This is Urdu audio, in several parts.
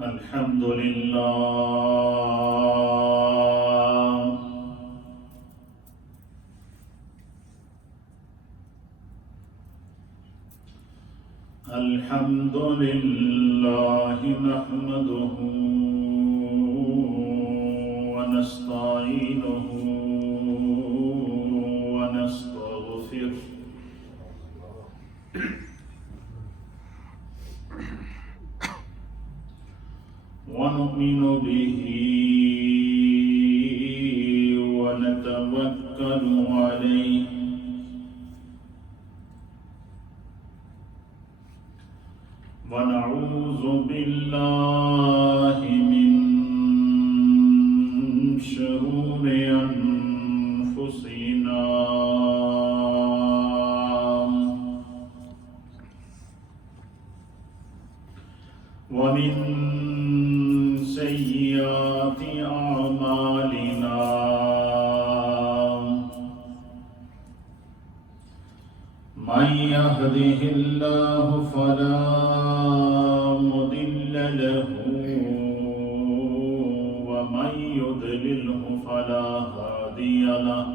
الحمد لله الحمد لله نحمده ونستعينه ونستغفره ونؤمن به ونتوكل عليه ونعوذ بالله من شرور أنفسنا ومن سيئات أعمالنا من يهده الله فلا مضل له ومن يضلله فلا هادي له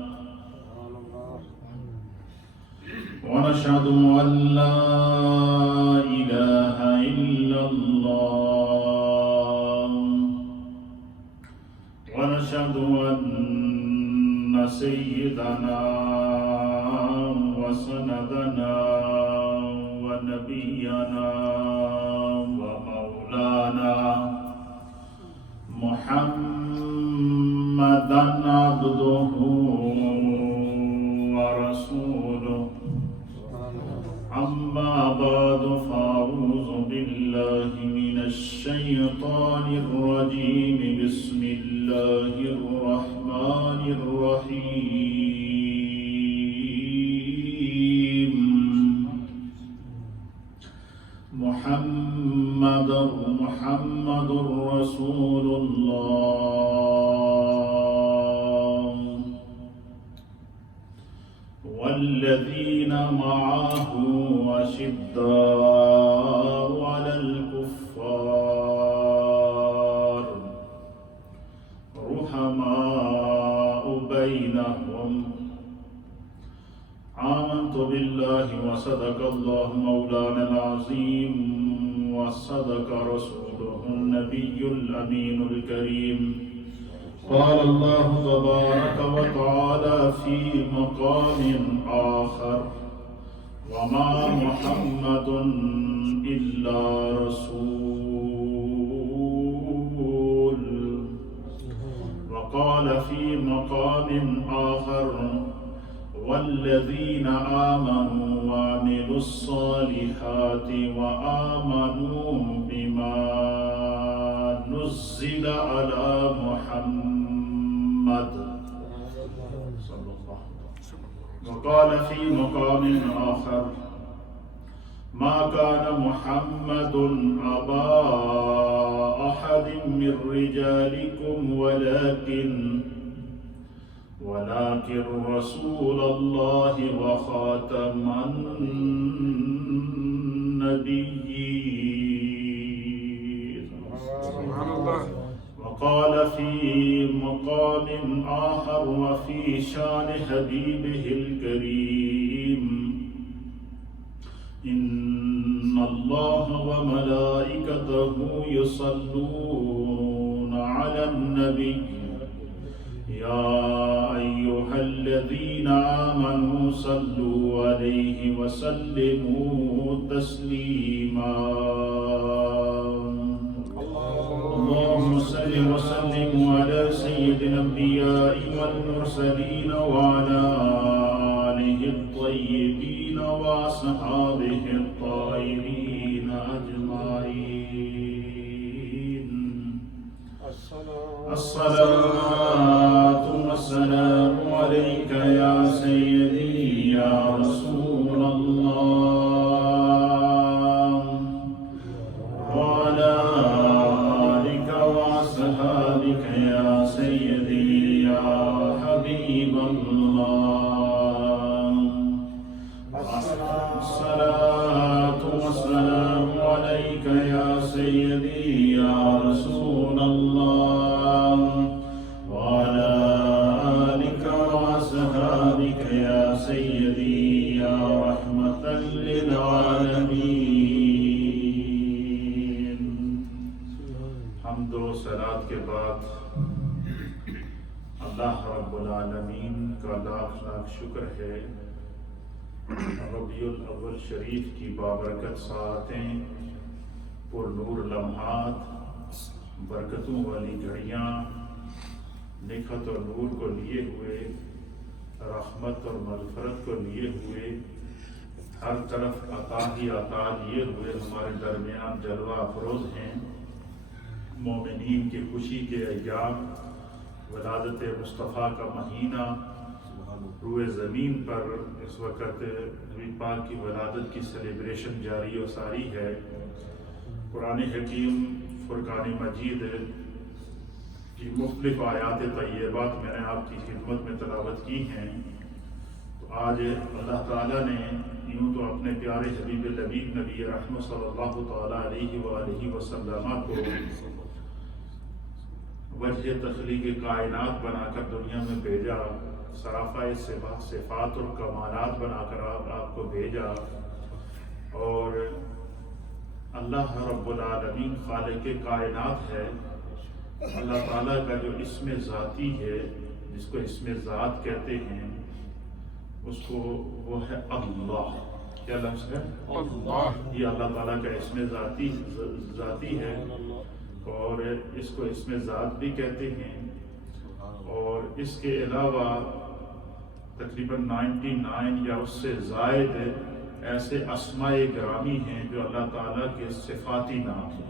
ونشهد أن لا إله إلا الله ونشهد أن سيدنا وسندنا ونبينا ومولانا محمدا عبده ورسوله أما بعد فأعوذ بالله من الشيطان الرجيم بسم الله الرحمن الرحيم محمد رسول الله والذين معه أشداء على الكفار رحماء بينهم آمنت بالله وصدق الله مولانا العظيم وصدق رسوله النبي الأمين الكريم قال الله تبارك وتعالى في مقام آخر وما محمد إلا رسول وقال في مقام آخر والذين آمنوا وعملوا الصالحات وآمنوا بما نزل على محمد صلى الله عليه وسلم وقال في مقام آخر ما كان محمد أبا أحد من رجالكم ولكن رسول الله وخاتم النبيين وقال في مقام آخر وفي شان حبيبه الكريم إن الله وملائكته يصلون على النبي يا أيها الذين آمنوا صلوا عليه وسلموا تسليما اللهم صل وسلم على سيد الأنبياء والمرسلين وعلى آله الطيبين وأصحابه الطاهرين أجمعين الصلاة والسلام عليك يا سيدي يا رسول الله وعلى آلك وأصحابك يا سيدي يا حبيب الله الصلاة والسلام عليك يا سيدي يا لاکھ لاکھ شکر ہے ربیع الاول شریف کی بابرکت ساعتیں، پر نور لمحات، برکتوں والی گھڑیاں نکھت اور نور کو لیے ہوئے، رحمت اور مغفرت کو لیے ہوئے، ہر طرف عطا ہی عطا لیے ہوئے ہمارے درمیان جلوہ افروز ہیں۔ مومنین کی خوشی کے ایام، ولادت مصطفیٰ کا مہینہ، روئے زمین پر اس وقت نبی پاک کی ولادت کی سیلیبریشن جاری و ساری ہے۔ قرآن حکیم فرقان مجید کی مختلف آیات طیبات میں نے آپ کی خدمت میں تلاوت کی ہیں۔ تو آج اللہ تعالیٰ نے یوں تو اپنے پیارے حبیب لبیب نبی رحمت صلی اللہ تعالیٰ علیہ وآلہ وسلم کو وجہ تخلیق کائنات بنا کر دنیا میں بھیجا، سراپا صفات اور کمالات بنا کر آپ کو بھیجا، اور اللہ رب العالمین خالق کائنات ہے۔ اللہ تعالیٰ کا جو اسم ذاتی ہے، جس کو اسم ذات کہتے ہیں، اس کو وہ ہے اللہ۔ کیا لفظ ہے؟ اللہ۔ یہ اللہ تعالیٰ کا اسم ذاتی ہے، اور اس کو اسم ذات بھی کہتے ہیں۔ اور اس کے علاوہ تقریباً 99 یا اس سے زائد ایسے اسماء گرامی ہیں جو اللہ تعالیٰ کے صفاتی نام ہیں،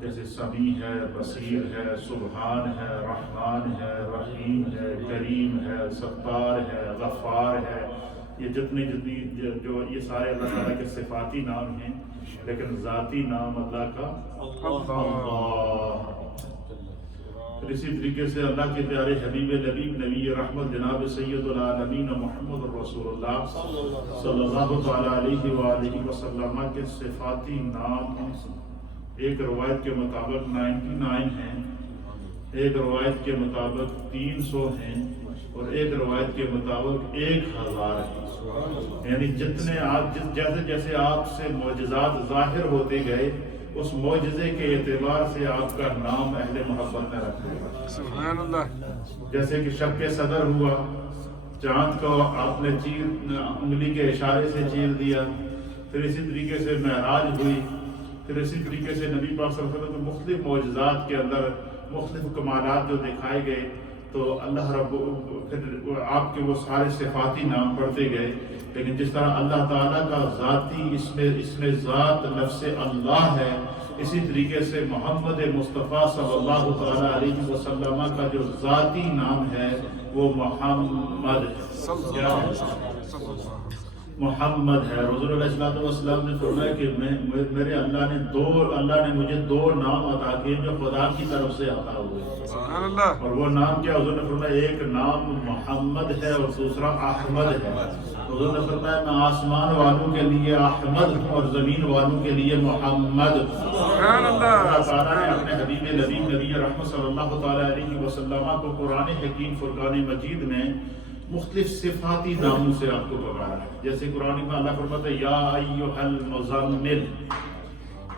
جیسے سمیع ہے، بصیر ہے، سبحان ہے، رحمان ہے، رحیم ہے، کریم ہے، ستار ہے، غفار ہے۔ یہ جتنی جو یہ سارے اللہ تعالیٰ کے صفاتی نام ہیں، لیکن ذاتی نام اللہ کا اللہ۔ پھر اسی طریقے سے اللہ کے پیارے حبیب لبیب نبی رحمت جناب سید العالمین محمد رسول اللہ صلی اللہ تعالیٰ علیہ وآلہ وسلم کے صفاتی نام ایک روایت کے مطابق 99 ہیں، ایک روایت کے مطابق 300 ہیں، اور ایک روایت کے مطابق 1000 ہیں۔ یعنی جتنے آپ جیسے جیسے آپ سے معجزات ظاہر ہوتے گئے، اس معجزے کے اعتبار سے آپ کا نام اہل محبت نے رکھ دیا۔ سبحان اللہ۔ جیسے کہ شق صدر ہوا، چاند کو آپ نے انگلی کے اشارے سے چیر دیا، پھر اسی طریقے سے معراج ہوئی، پھر اسی طریقے سے نبی پاک صلی اللہ علیہ وسلم کو مختلف معجزات کے اندر مختلف کمالات جو دکھائے گئے، تو اللہ رب پھر آپ کے وہ سارے صفاتی نام پڑھتے گئے۔ لیکن جس طرح اللہ تعالیٰ کا ذاتی اسم ذات لفظ اللہ ہے، اسی طریقے سے محمد مصطفیٰ صلی اللہ تعالیٰ علیہ وسلم کا جو ذاتی نام ہے وہ محمد محمد ہے۔ حضور علیہ الصلوۃ والسلام نے فرمایا کہ میرے اللہ نے مجھے 2 نام عطا کیے جو خدا کی طرف سے عطا ہوئے۔ سبحان اللہ۔ اور وہ نام کیا؟ حضور نے فرمایا ایک نام محمد ہے اور دوسرا احمد ہے۔ حضور نے فرمایا میں آسمان والوں کے لیے احمد ہوں اور زمین والوں کے لیے محمد۔ سبحان اللہ۔ اللہ تعالیٰ نے اپنے حبیب لبیب نبی رحمت صلی اللہ تعالیٰ علیہ وسلم کو قرآن حکیم فرقان مجید میں مختلف صفاتی ناموں سے آپ کو پکارا ہے۔ جیسے قرآن میں اللہ فرماتا ہے یا ایھا المزمل،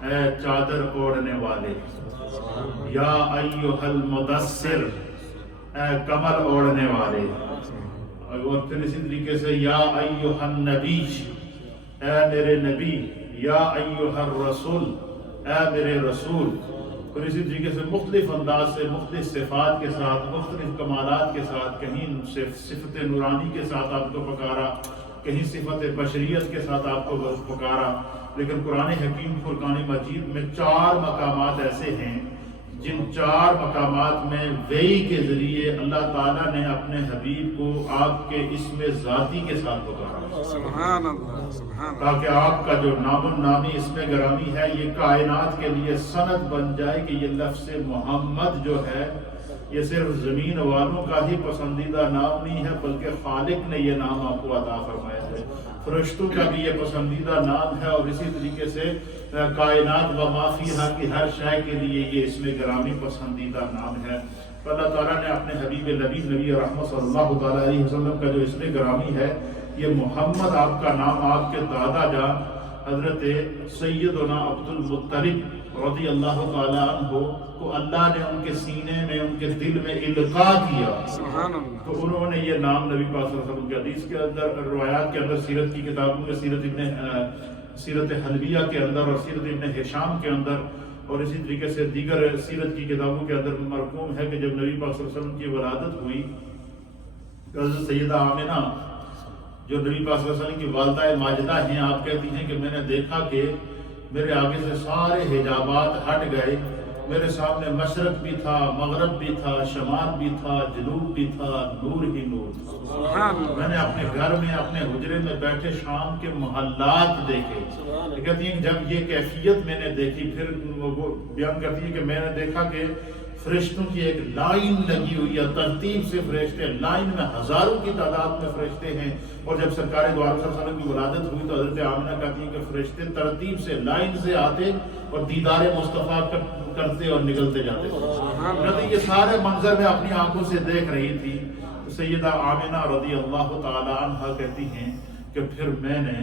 اے چادر اوڑھنے والے، یا ایھا المدثر، اے کمل اوڑھنے والے، اور پھر اسی طریقے سے یا ایھا النبی، اے میرے نبی، یا ایھا الرسول، اے میرے رسول۔ پھر اسی طریقے سے مختلف انداز سے مختلف صفات کے ساتھ مختلف کمالات کے ساتھ، کہیں صفت نورانی کے ساتھ آپ کو پکارا، کہیں صفت بشریت کے ساتھ آپ کو پکارا۔ لیکن قرآن حکیم فرقان مجید میں 4 مقامات ایسے ہیں جن 4 مقامات میں وحی کے ذریعے اللہ تعالیٰ نے اپنے حبیب کو آپ کے اسم ذاتی کے ساتھ پکارا۔ سبحان اللہ، سبحان اللہ، تاکہ آپ کا جو نام النامی اسم گرامی ہے یہ کائنات کے لیے سند بن جائے کہ یہ لفظ محمد جو ہے یہ صرف زمین والوں کا ہی پسندیدہ نام نہیں ہے، بلکہ خالق نے یہ نام آپ کو عطا فرمایا ہے، فرشتوں کا بھی یہ پسندیدہ نام ہے، اور اسی طریقے سے کائنات و ما فیہا کی ہر شے کے لیے یہ اسم گرامی پسندیدہ نام ہے۔ اللہ تعالیٰ نے اپنے حبیب لبیب نبی رحمت صلی اللہ تعالیٰ علیہ وسلم کا جو اسم گرامی ہے، یہ محمد آپ کا نام آپ کے دادا جان حضرت سیدنا عبد المطلب رضی اللہ تعالیٰ عنہ کو اللہ نے ان کے سینے میں ان کے دل میں القاء کیا، تو انہوں نے یہ نام نبی پاک صلی اللہ علیہ وسلم کے حدیث کے اندر، روایات کے اندر، سیرت کی کتابوں میں، سیرت حلبیہ کے اندر اور سیرت ابن ہشام کے اندر اور اسی طریقے سے دیگر سیرت کی کتابوں کے اندر مرقوم ہے کہ جب نبی پاک صلی اللہ علیہ وسلم کی ولادت ہوئی، حضرت سیدہ آمنہ جو نبی پاک صلی اللہ علیہ وسلم کی والدہ ماجدہ ہیں، آپ کہتی ہیں کہ میں نے دیکھا کہ میرے آگے سے سارے حجابات ہٹ گئے، میرے سامنے مشرق بھی تھا، مغرب بھی تھا، شمال بھی تھا، جنوب بھی تھا، نور ہی نور تھا۔ میں نے اپنے گھر میں اپنے حجرے میں بیٹھے شام کے محلات دیکھے۔ کہتی ہیں جب یہ کیفیت میں نے دیکھی، پھر وہ بیان کرتی ہے کہ میں نے دیکھا کہ فرشتوں کی ایک لائن لگی ہوئی ہے، ترتیب سے فرشتے، لائن میں ہزاروں کی تعداد میں فرشتے ہیں، اور جب سرکار دو عالم صلی اللہ علیہ وسلم کی ولادت ہوئی تو حضرت آمنہ کہتی ہیں کہ فرشتے ترتیب سے لائن سے آتے اور دیدار مصطفیٰ کرتے اور نکلتے جاتے۔ کہتی یہ سارے منظر میں اپنی آنکھوں سے دیکھ رہی تھی۔ سیدہ آمنہ رضی اللہ تعالی عنہ کہتی ہیں کہ پھر میں نے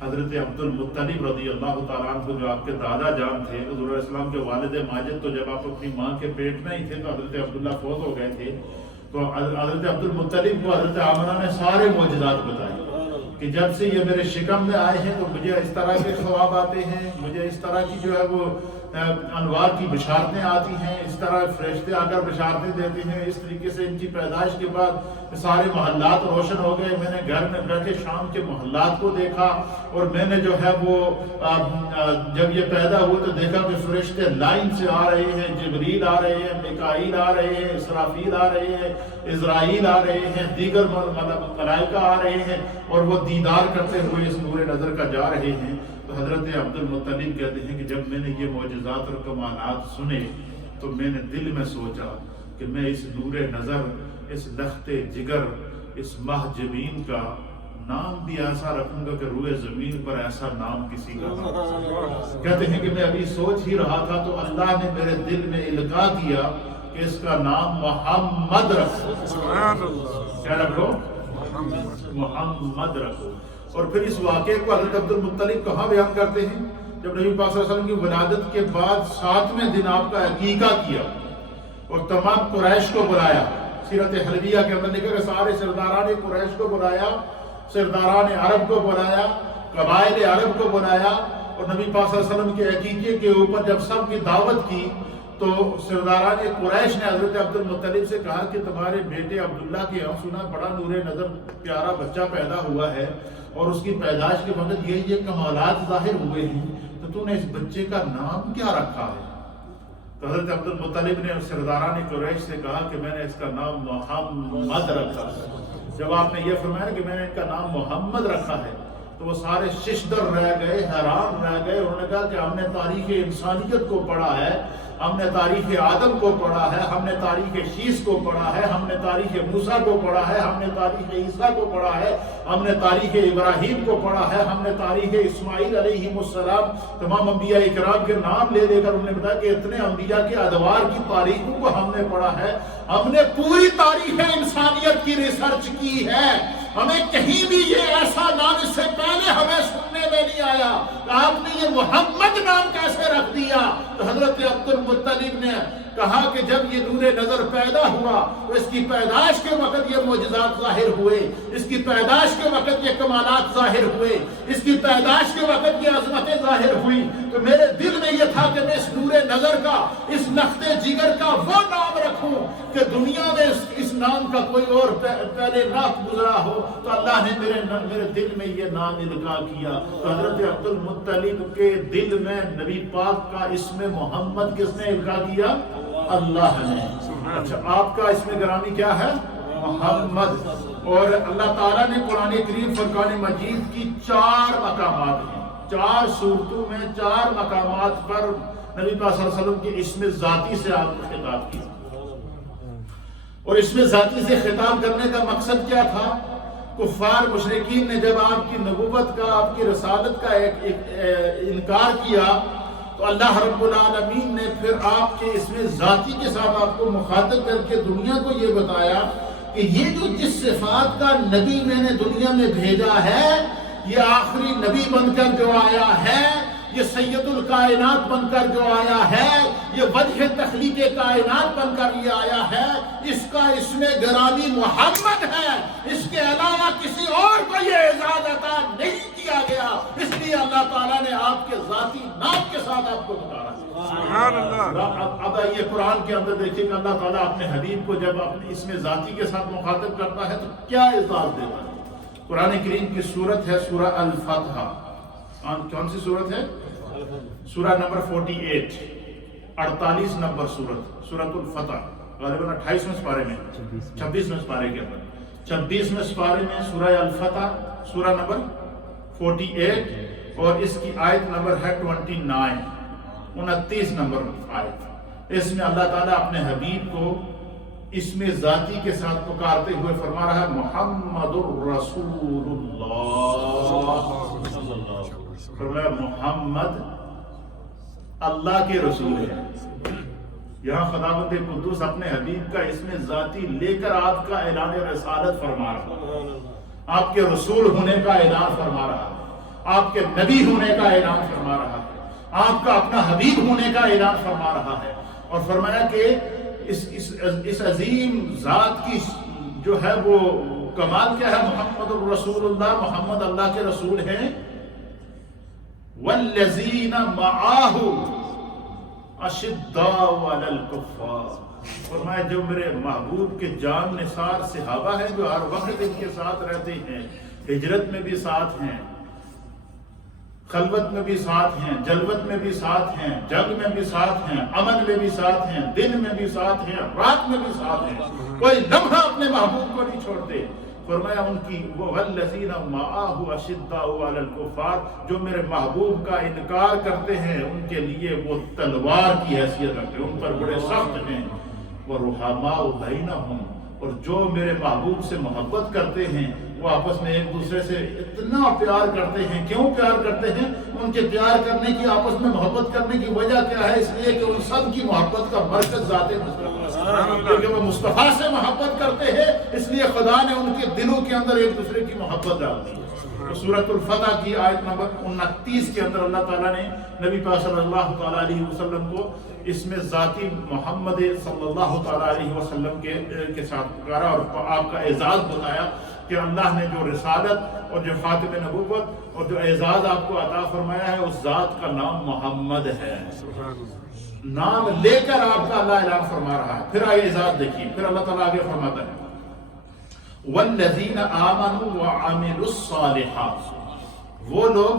حضرت عبد المطلب رضی اللہ تعالیٰ عنہ جو آپ کے دادا جان تھے، حضور علیہ السلام کے والد ماجد، تو جب آپ اپنی ماں کے پیٹ میں ہی تھے تو حضرت عبداللہ فوت ہو گئے تھے، تو حضرت عبد المطلب کو حضرت آمنہ نے سارے معجزات بتائے کہ جب سے یہ میرے شکم میں آئے ہیں تو مجھے اس طرح کے خواب آتے ہیں، مجھے اس طرح کی جو ہے وہ انوار کی بشارتیں آتی ہیں، اس طرح فرشتے آ کر بشارتیں دیتے ہیں، اس طریقے سے ان کی پیدائش کے بعد سارے محلات روشن ہو گئے۔ میں نے گھر میں بیٹھے شام کے محلات کو دیکھا، اور میں نے جو ہے وہ جب یہ پیدا ہوئے تو دیکھا کہ فرشتے لائن سے آ رہے ہیں، جبریل آ رہے ہیں، میکائیل آ رہے ہیں، اسرافیل آ رہے ہیں، عزرائیل آ رہے ہیں، دیگر ملائکہ آ رہے ہیں، اور وہ دیدار کرتے ہوئے اس نور نظر کا جا رہے ہیں۔ تو حضرت عبد المطلب کہتے ہیں کہ جب میں نے یہ معجزات اور کمالات سنے تو میں نے دل میں سوچا کہ میں اس نور نظر، اس لخت جگر، اس ماہ جبین کا نام بھی ایسا رکھوں گا کہ روئے زمین پر ایسا نام کسی کا نام۔ کہتے ہیں کہ میں ابھی سوچ ہی رہا تھا تو اللہ نے میرے دل میں القاء کیا کہ اس کا نام محمد رکھو۔ کیا رکھو؟ محمد رکھو۔ اور پھر اس واقعے کو حضرت عبد المطلب کہاں بیان کرتے ہیں؟ جب نبی پاک صلی اللہ علیہ وسلم کی ولادت کے بعد 7ویں دن آپ کا عقیقہ کیا اور تمام قریش کو بلایا۔ سیرت حلبیہ کے اندر لکھا کہ سارے سرداران قریش کو بلایا، سرداران عرب کو بلایا، قبائل عرب کو بلایا، اور نبی پاک صلی اللہ علیہ وسلم کے عقیقے کے اوپر جب سب کی دعوت کی تو سرداران قریش نے حضرت عبد المطلب سے کہا کہ تمہارے بیٹے عبداللہ کے یہاں سنا بڑا نور نظر پیارا بچہ پیدا ہوا ہے، اور اس کی پیدائش کے وقت یہ کمالات ظاہر ہوئے ہیں، تو نے اس بچے کا نام کیا رکھا ہے؟ تو حضرت عبد المطلب نے سرداران قریش سے کہا کہ میں نے اس کا نام محمد رکھا ہے۔ جب آپ نے یہ فرمایا کہ میں نے ان کا نام محمد رکھا ہے تو وہ سارے ششدر رہ گئے، حیران رہ گئے۔ انہوں نے کہا کہ ہم نے تاریخ انسانیت کو پڑھا ہے، ہم نے تاریخ آدم کو پڑھا ہے، ہم نے تاریخ شیس کو پڑھا ہے، ہم نے تاریخ موسیٰ کو پڑھا ہے، ہم نے تاریخ عیسیٰ کو پڑھا ہے، ہم نے تاریخ ابراہیم کو پڑھا ہے، ہم نے تاریخ اسماعیل علیہ السلام، تمام انبیاء اکرام کے نام لے کر انہوں نے بتایا کہ اتنے انبیاء کے ادوار کی تاریخوں کو ہم نے پڑھا ہے، ہم نے پوری تاریخ انسانیت کی ریسرچ کی ہے، ہمیں کہیں بھی یہ ایسا نام اس سے پہلے ہمیں سننے میں نہیں آیا کہ آپ نے یہ محمد نام کیسے رکھ دیا۔ تو حضرت عبد المطلب نے کہا کہ جب یہ نور نظر پیدا ہوا تو اس کی پیدائش کے وقت یہ معجزات ظاہر ہوئے، اس کی پیدائش کے وقت یہ کمالات ظاہر ہوئے، اس کی پیدائش کے وقت یہ عظمتیں ظاہر ہوئی، تو میرے دل میں یہ تھا کہ میں اس نور نظر کا، اس لخت جگر کا وہ نام رکھوں کہ دنیا میں اس نام کا کوئی اور پہلے نہ گزرا ہو۔ تو اللہ نے میرے دل میں یہ نام القاء کیا۔ تو حضرت عبد المطلب کے دل میں نبی پاک کا اسم محمد کس نے القاء کیا؟ اللہ نے۔ اچھا، آپ کا اسم گرامی کیا ہے؟ محمد۔ اور اللہ تعالیٰ نے قرآن کریم فرقان مجید کی 4 مقامات ہیں، 4 صورتوں میں 4 مقامات پر نبی پاک صلی اللہ علیہ وسلم کے اسم ذاتی سے آپ کو خطاب کیا۔ اور اسم ذاتی سے خطاب کرنے کا مقصد کیا تھا؟ کفار مشرکین نے جب آپ کی نبوت کا، آپ کی رسالت کا انکار کیا تو اللہ رب العالمین نے پھر آپ کے اسم ذاتی کے ساتھ آپ کو مخاطب کر کے دنیا کو یہ بتایا کہ یہ جو جس صفات کا نبی میں نے دنیا میں بھیجا ہے، یہ آخری نبی بن کر جو آیا ہے، یہ سید الکائنات بن کر جو آیا ہے، یہ وجہ تخلیق کائنات بن کر یہ آیا ہے، اس کا اسم گرامی محمد ہے، اس کے علاوہ کسی اور کو یہ اعزاز عطا نہیں کیا گیا، اس لیے اللہ تعالیٰ نے آپ کے ذاتی نام کے ساتھ آپ کو پکارا۔ سبحان اللہ۔ اب یہ قرآن کے اندر دیکھیے کہ اللہ تعالیٰ اپنے حبیب کو جب اپنے اسم ذاتی کے ساتھ مخاطب کرتا ہے تو کیا اعزاز دیتا ہے۔ قرآن کریم کی سورت ہے سورہ الفتح۔ کون سی سورت ہے؟ سورہ نمبر 48، 48 نمبر سورت الفتح، غالباً 28ویں سپارے میں، 26ویں سپارے کے اندر، 26ویں سپارے میں سورہ الفتح، سورہ نمبر 48، اور اس کی آیت نمبر ہے 29، 29 نمبر آیت۔ اس میں اللہ تعالیٰ اپنے حبیب کو اسم ذاتی کے ساتھ پکارتے ہوئے فرما رہا ہے محمد الرسول اللہ، فرمایا محمد اللہ کے رسول ہے۔ یہاں خداوند قدوس اپنے حبیب کا اسم ذاتی لے کر آپ کا اعلان رسالت فرما رہا ہے، آپ کے رسول ہونے کا اعلان فرما رہا ہے، آپ کے نبی ہونے کا اعلان فرما رہا ہے، آپ کا اپنا حبیب ہونے کا اعلان فرما رہا ہے، اور فرمایا کہ اس عظیم ذات کی جو ہے وہ کمال کیا ہے، محمد الرسول اللہ، محمد اللہ کے رسول ہیں۔ والذین معاہ اشداء علی الکفار، فرمایا جو میرے محبوب کے جان نثار صحابہ ہیں، جو ہر وقت ان کے ساتھ رہتے ہیں، ہجرت میں بھی ساتھ ہیں، خلوت میں بھی ساتھ ہیں، جلوت میں بھی ساتھ ہیں، جنگ میں بھی ساتھ ہیں، امن میں بھی ساتھ ہیں، دن میں بھی ساتھ ہیں، رات میں بھی ساتھ ہیں، کوئی لمحہ اپنے محبوب کو نہیں چھوڑتے۔ فرمایا ان کی وَالَّذِينَ مَعَاهُ أَشِدَّاءُ عَلَى الْكُفَّارِ، جو میرے محبوب کا انکار کرتے ہیں ان کے لیے وہ تلوار کی حیثیت رکھتے ہیں، ان پر بڑے سخت ہیں۔ وَرُحَمَاءُ بَيْنَهُمْ، اور جو میرے محبوب سے محبت کرتے ہیں وہ آپس میں ایک دوسرے سے اتنا پیار کرتے ہیں۔ کیوں پیار کرتے ہیں؟ ان کے پیار کرنے کی، آپس میں محبت کرنے کی وجہ کیا ہے؟ اس لیے کہ ان سب کی محبت کا مرکز ذات مصطفیٰ، کیونکہ وہ مصطفیٰ سے محبت کرتے ہیں، اس لیے خدا نے ان کے دلوں کے اندر ایک دوسرے کی محبت ڈال دی۔ تو سورۃ الفتح کی آیت نمبر 29 کے اندر اللہ تعالیٰ نے نبی پاک صلی اللہ تعالیٰ علیہ وسلم کو اس میں ذاتی محمد صلی اللہ تعالیٰ علیہ وسلم کے ساتھ پکارا اور آپ کا اعزاز بتایا کہ اللہ نے جو رسالت اور جو خاتم نبوت اور جو اعزاز آپ کو عطا فرمایا ہے اس ذات کا نام محمد ہے۔ نام لے کر آپ کا اللہ اعلان فرما رہا ہے۔ پھر آئے اعزاز دیکھیے، پھر اللہ تعالیٰ آگے فرماتا ہے وَالَّذِينَ آمَنُوا وَعَمِلُوا الصَّالِحَاتِ، وہ لوگ،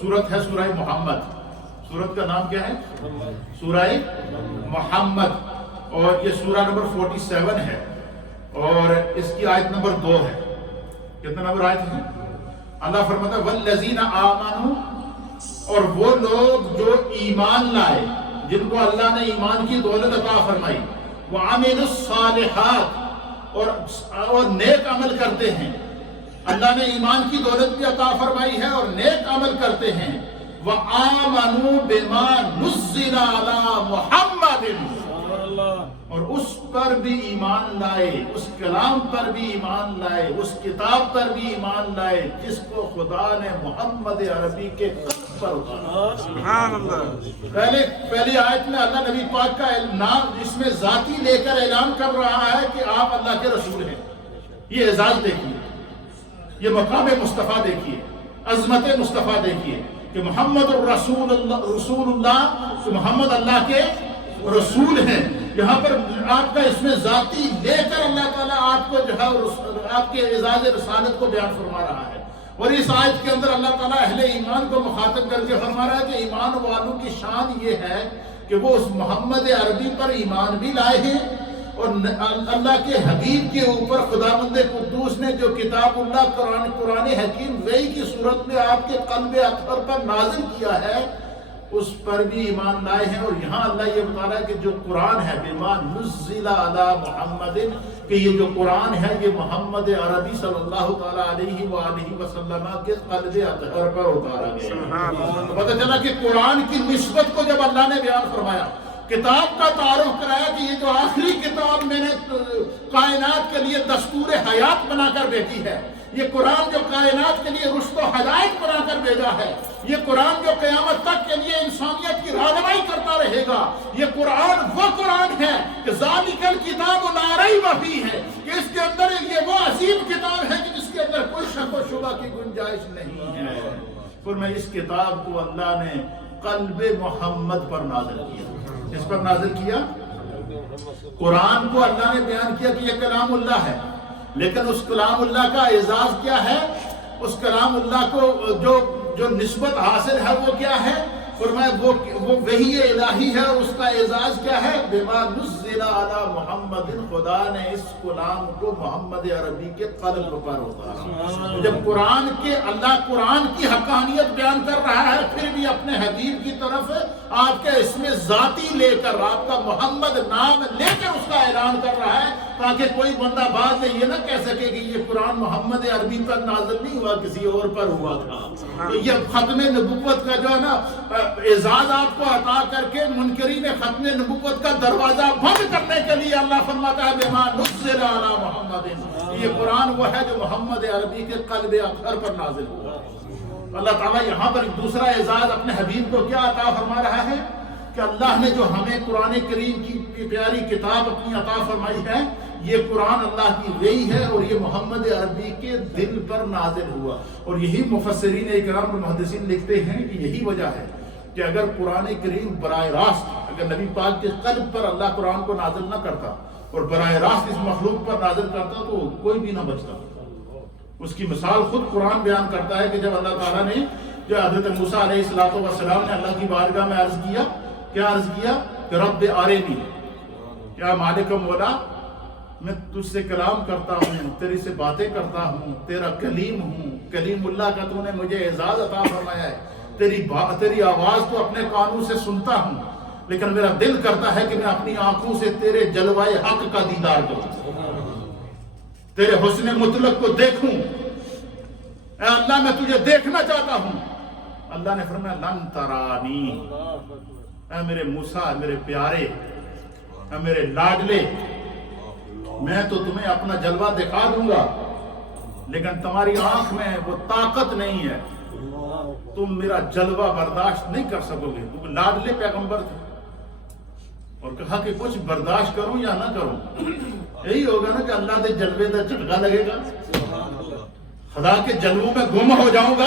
سورت ہے سورہ محمد، سورت کا نام کیا ہے؟ سورہ محمد، اور یہ سورہ نمبر 47 ہے اور اس کی آیت نمبر 2 ہے۔ کتنا نمبر آیت ہے؟ اللہ فرماتا ہے وَالَّذِينَ آمَنُوا، اور وہ لوگ جو ایمان لائے، جن کو اللہ نے ایمان کی دولت عطا فرمائی، وَعَمِلُوا الصَّالِحَاتِ، اور نیک عمل کرتے ہیں۔ اللہ نے ایمان کی دولت بھی عطا فرمائی ہے اور نیک عمل کرتے ہیں۔ وَآمَنُوا بِمَا نُزِّلَ عَلَى مُحَمَّدٍ، اور اس پر بھی ایمان لائے، اس کلام پر بھی ایمان لائے، اس کتاب پر بھی ایمان لائے جس کو خدا نے محمد عربی کے قلب پر اتارا۔ سبحان اللہ۔ پہلی آیت میں اللہ نبی پاک کا نام اس میں ذاتی لے کر اعلان کر رہا ہے کہ آپ اللہ کے رسول ہیں۔ یہ اعزاز دیکھیے، یہ مقام مصطفیٰ دیکھیے، عظمت مصطفیٰ دیکھیے کہ محمد الرسول اللہ، کہ محمد اللہ کے رسول ہیں۔ یہاں پر آپ کا اس میں ذاتی لے کر اللہ تعالیٰ آپ کو جو ہے آپ کے اعزاز رسالت کو بیان فرما رہا ہے، اور اس آیت کے اندر اللہ تعالیٰ اہل ایمان کو مخاطب کر کے فرما رہا ہے کہ ایمان والوں کی شان یہ ہے کہ وہ اس محمد عربی پر ایمان بھی لائے ہیں، اور اللہ کے حبیب کے اوپر خداوند قدوس نے جو کتاب اللہ قرآن حکیم وحی کی صورت میں آپ کے قلب اطہر پر نازل کیا ہے اس پر بھی ایمان لائے ہیں۔ اور یہاں اللہ یہ بتا رہا ہے کہ جو قرآن ہے بما نزل علی محمد، کہ یہ جو قرآن ہے یہ محمد عربی صلی اللہ تعالیٰ علیہ وآلہ وسلم کے قلب اطہر پر اتارا گیا۔ پتہ چلا کہ قرآن کی نسبت کو جب اللہ نے بیان فرمایا، کتاب کا تعارف کرایا کہ یہ جو آخری کتاب میں نے کائنات کے لیے دستور حیات بنا کر بھیجی ہے، یہ قرآن جو کائنات کے لیے رشد و ہدایت بنا کر بھیجا ہے، یہ قرآن جو قیامت تک کے لیے انسانیت کی رہنمائی کرتا رہے گا، یہ قرآن وہ قرآن ہے کہ ذالک الکتاب لا ریب فیہ ہے، کہ اس کے اندر یہ وہ عظیم کتاب ہے کہ جس کے اندر کوئی شک و شبہ کی گنجائش نہیں ہے۔ فرمایا اس کتاب کو اللہ نے قلب محمد پر نازل کیا۔ اس پر نازل کیا؟ قرآن کو اللہ نے بیان کیا کہ یہ کلام اللہ ہے، لیکن اس کلام اللہ کا اعزاز کیا ہے؟ اس کلام اللہ کو جو نسبت حاصل ہے وہ کیا ہے؟ فرمایا وہ وحی الہی ہے، اور اس کا اعزاز کیا ہے؟ بما نزل علی محمد، خدا نے اس کلام کو محمد عربی کے قلب پر اتارا۔ جب اللہ قرآن کی حقانیت بیان کر رہا ہے، پھر بھی اپنے حبیب کی طرف آپ کے اسم ذاتی لے کر، آپ کا محمد نام لے کر اس کا اعلان کر رہا ہے، تاکہ کوئی بندہ بعد میں یہ نہ کہہ سکے کہ یہ قرآن محمد عربی پر نازل نہیں ہوا، کسی اور پر ہوا تھا۔ تو یہ ختم نبوت کا جو ہے نا اعزاز آپ کو عطا کر کے منکرین ختم نبوت کا دروازہ بند کرنے کے لیے اللہ فرماتا ہے بما نزل علی محمد، یہ قرآن وہ ہے جو محمد عربی کے قلب اطہر پر نازل ہوا۔ اللہ تعالیٰ یہاں پر ایک دوسرا اعزاز اپنے حبیب کو کیا عطا فرما رہا ہے کہ اللہ نے جو ہمیں قرآن کریم کی پیاری کتاب اپنی عطا فرمائی ہے، یہ قرآن اللہ کی وحی ہے، اور یہ محمد عربی کے دل پر نازل ہوا۔ اور یہی مفسرین اکرام اور محدثین لکھتے ہیں کہ یہی وجہ ہے کہ اگر قرآن کریم براہ راست اگر نبی پاک کے قلب پر اللہ قرآن کو نازل نہ کرتا اور براہ راست اس مخلوق پر نازل کرتا تو کوئی بھی نہ بچتا۔ اس کی مثال خود قرآن بیان کرتا ہے کہ جب اللہ تعالیٰ نے جو حضرت موسیٰ علیہ السلام نے اللہ کی بارگاہ میں عرض کیا، کیا عرض کیا کہ رب آرینی، کیا مالک و مولا میں تجھ سے کلام کرتا ہوں، تیری سے باتیں کرتا ہوں، تیرا کلیم ہوں، کلیم اللہ کا تو نے مجھے اعزاز عطا فرمایا ہے، تیری آواز تو اپنے کانوں سے سنتا ہوں، لیکن میرا دل کرتا ہے کہ میں اپنی آنکھوں سے تیرے جلوائے حق کا دیدار کروں، تیرے حسن مطلق کو دیکھوں، اے اللہ میں تجھے دیکھنا چاہتا ہوں۔ اللہ نے فرمایا لن ترانی، اے میرے موسیٰ، میرے پیارے، اے میرے لاڈلے، میں تو تمہیں اپنا جلوہ دکھا دوں گا، لیکن تمہاری آنکھ میں وہ طاقت نہیں ہے، تم میرا جلوہ برداشت نہیں کر سکو گے۔ تم لاڈلے پیغمبر تھے، اور کہا کہ کچھ برداشت کروں یا نہ کروں، یہی ہوگا نا کہ اللہ کے جلوے کا جھٹکا لگے گا، خدا کے جلووں میں گم ہو جاؤں گا،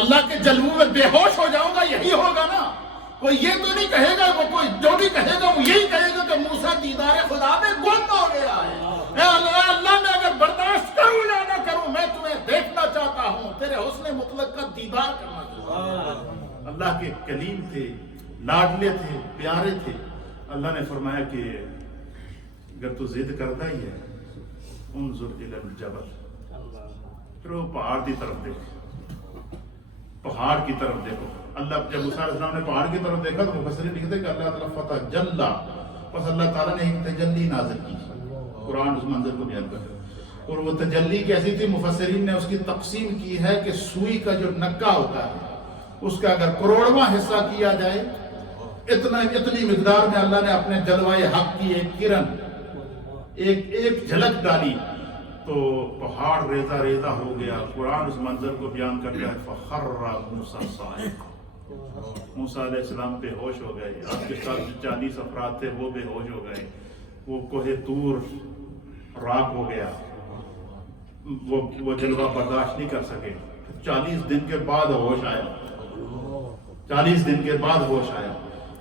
اللہ کے جلووں میں بے ہوش ہو جاؤں گا، یہی ہوگا نا۔ کوئی یہ تو نہیں کہے گا، وہ کوئی جو بھی کہے گا وہ یہی کہے گا کہ موسیٰ دیدار خدا میں گم ہو گیا ہے۔ اے اللہ میں اگر برداشت کروں یا نہ کروں، میں تمہیں دیکھنا چاہتا ہوں، تیرے حسن مطلق کا دیدار کرنا چاہتا ہوں۔ اللہ کے کلیم تھے، لاڈلے تھے، پیارے تھے۔ اللہ نے فرمایا کہ اگر تو ضد کرتا ہی ہے، انظر الی الجبل، پھر وہ پہاڑ کی طرف دیکھ، پہاڑ کی طرف دیکھو۔ اللہ جب موسیٰ علیہ السلام نے پہاڑ کی طرف دیکھا تو مفسرین لکھتے کہ اللہ تعالیٰ فتح جلا، پس اللہ تعالیٰ نے ایک تجلی نازل کی۔ قرآن اس منظر کو بیان کرتا ہے، اور وہ تجلی کیسی تھی؟ مفسرین نے اس کی تقسیم کی ہے کہ سوئی کا جو نکا ہوتا ہے، اس کا اگر کروڑواں حصہ کیا جائے، اتنی مقدار میں اللہ نے اپنے جلوائے حق کی ایک کرن، ایک جھلک ڈالی تو پہاڑ ریزہ ریزہ ہو گیا۔ قرآن اس منظر کو بیان کرتا ہے فخر موسیٰ صاعقہ، موسیٰ علیہ السلام بے ہوش ہو گئے، آپ کے ساتھ 40 افراد تھے وہ بے ہوش ہو گئے، وہ کوہ طور راک ہو گیا، وہ جلوہ برداشت نہیں کر سکے۔ 40 دن کے بعد ہوش آیا، 40 دن کے بعد ہوش آیا۔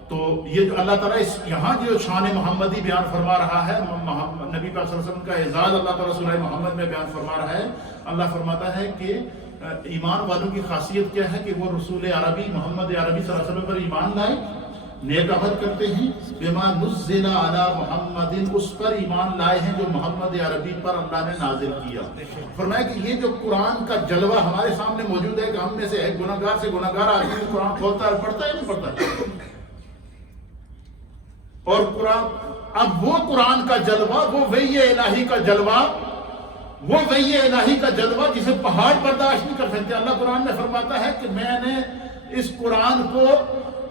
تو یہ جو اللہ تعالیٰ یہاں جو شان محمدی بیان فرما رہا ہے، نبی پاک صلی اللہ علیہ وسلم کا اعزاز اللہ تعالیٰ سورہ محمد میں بیان فرما رہا ہے۔ اللہ فرماتا ہے کہ ایمان والوں کی خاصیت کیا ہے کہ وہ رسول عربی محمد عربی صلی اللہ علیہ وسلم پر ایمان لائے، نیک عمل کرتے ہیں، بما نزل علی محمد، اس پر ایمان لائے ہیں جو محمد عربی پر اللہ نے نازل کیا۔ فرمایا کہ یہ جو قرآن کا جلوہ ہمارے سامنے موجود ہے کہ ہم میں سے ایک گناہگار سے گناہگار آدمی قرآن کھولتا ہے، پڑھتا ہے نہیں پڑھتا ہے، اور قرآن اب وہ قرآن کا جلوہ، وہ وحی الہی کا جلوہ، وہ وحی الہی کا جلوہ جسے پہاڑ برداشت نہیں کر سکتے۔ اللہ قرآن میں فرماتا ہے کہ میں نے اس قرآن کو